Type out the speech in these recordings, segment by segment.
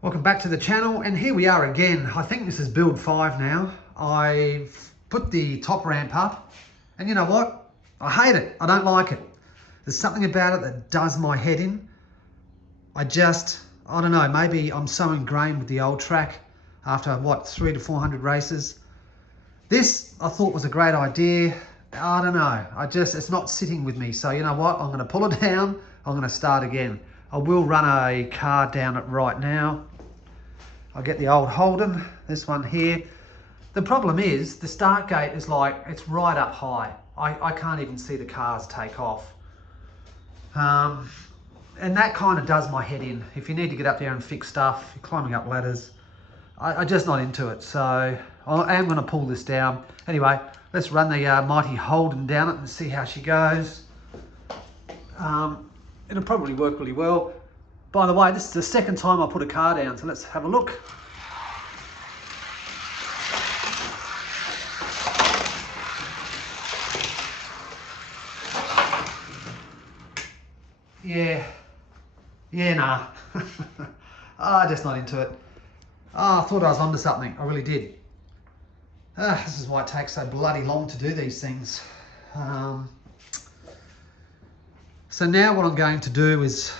Welcome back to the channel, and here we are again. I think this is build 5 now. I've put the top ramp up, and you know what? I hate it. I don't like it. There's something about it that does my head in. I don't know, maybe I'm so ingrained with the old track after, what, 300 to 400 races. This, I thought, was a great idea. I don't know. It's not sitting with me. So you know what? I'm going to pull it down. I'm going to start again. I will run a car down it right now. I'll get the old Holden, this one here. The problem is the start gate is it's right up high. I can't even see the cars take off. And that kind of does my head in. If you need to get up there and fix stuff, you're climbing up ladders. I'm just not into it. So I am going to pull this down. Anyway, let's run the mighty Holden down it and see how she goes. It'll probably work really well. By the way, this is the second time I put a car down, so let's have a look. Yeah, nah. Just not into it. I thought I was onto something, I really did. This is why it takes so bloody long to do these things. So now what I'm going to do is,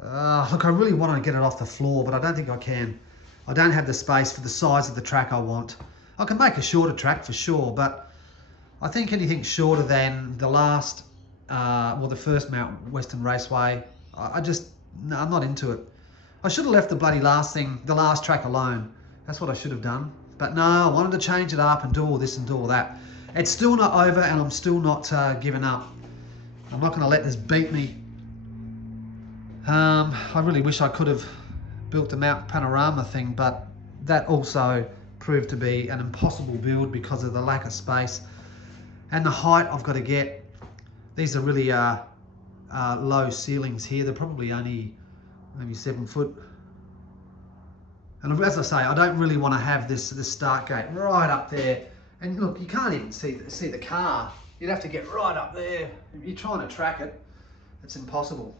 look, I really want to get it off the floor, but I don't think I can. I don't have the space for the size of the track I want. I can make a shorter track for sure, but I think anything shorter than the last, the first Mount Western Raceway, no, I'm not into it. I should have left the last track alone. That's what I should have done. But no, I wanted to change it up and do all this and do all that. It's still not over, and I'm still not giving up. I'm not going to let this beat me. I really wish I could have built the Mount Panorama thing, but that also proved to be an impossible build because of the lack of space and the height I've got to get. These are really low ceilings here. They're probably only maybe 7 foot. And as I say, I don't really want to have this start gate right up there. And look, you can't even see the car. You'd have to get right up there. If you're trying to track it, it's impossible.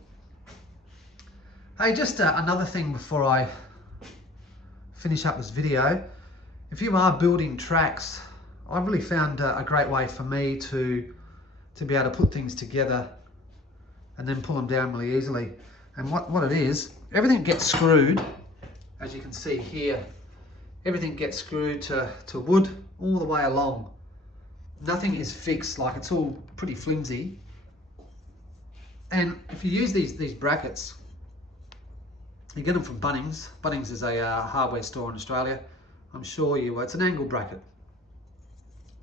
Hey, just another thing before I finish up this video. If you are building tracks, I've really found a great way for me to be able to put things together and then pull them down really easily. And what it is, everything gets screwed, as you can see here. Everything gets screwed to wood all the way along. Nothing is fixed, like it's all pretty flimsy. And if you use these brackets, you get them from Bunnings. Bunnings is a hardware store in Australia. I'm sure it's an angle bracket.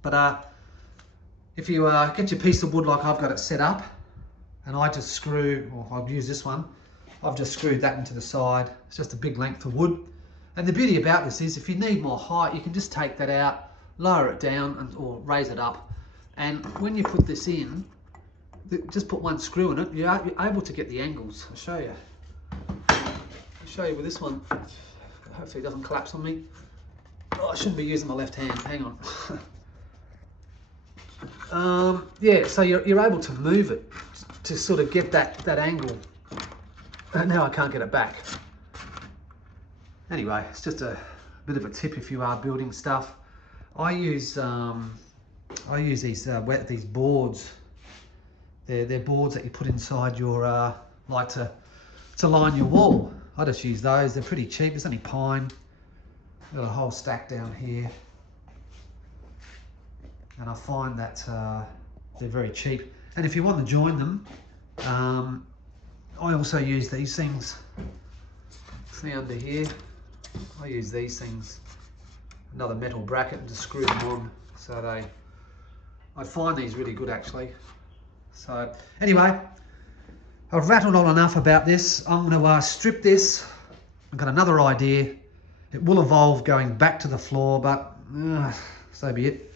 But if you get your piece of wood like I've got it set up, and I just screw, or I've used this one, I've just screwed that into the side. It's just a big length of wood. And the beauty about this is if you need more height, you can just take that out, lower it down or raise it up. And when you put this in, just put one screw in it, you're able to get the angles. I'll show you. I'll show you with this one. Hopefully it doesn't collapse on me. Oh, I shouldn't be using my left hand, hang on. Yeah, so you're able to move it to sort of get that angle. Now I can't get it back. Anyway, it's just a bit of a tip if you are building stuff. I use these boards. They're boards that you put inside your to line your wall. I just use those. They're pretty cheap. It's only pine. Got a whole stack down here, and I find that they're very cheap. And if you want to join them, I also use these things. See under here, I use these things. Another metal bracket and just screw them on. So I find these really good actually. So anyway, I've rattled on enough about this. I'm going to strip this. I've got another idea. It will evolve going back to the floor, but so be it.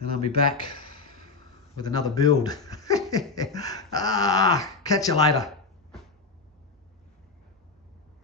And I'll be back with another build. Catch you later.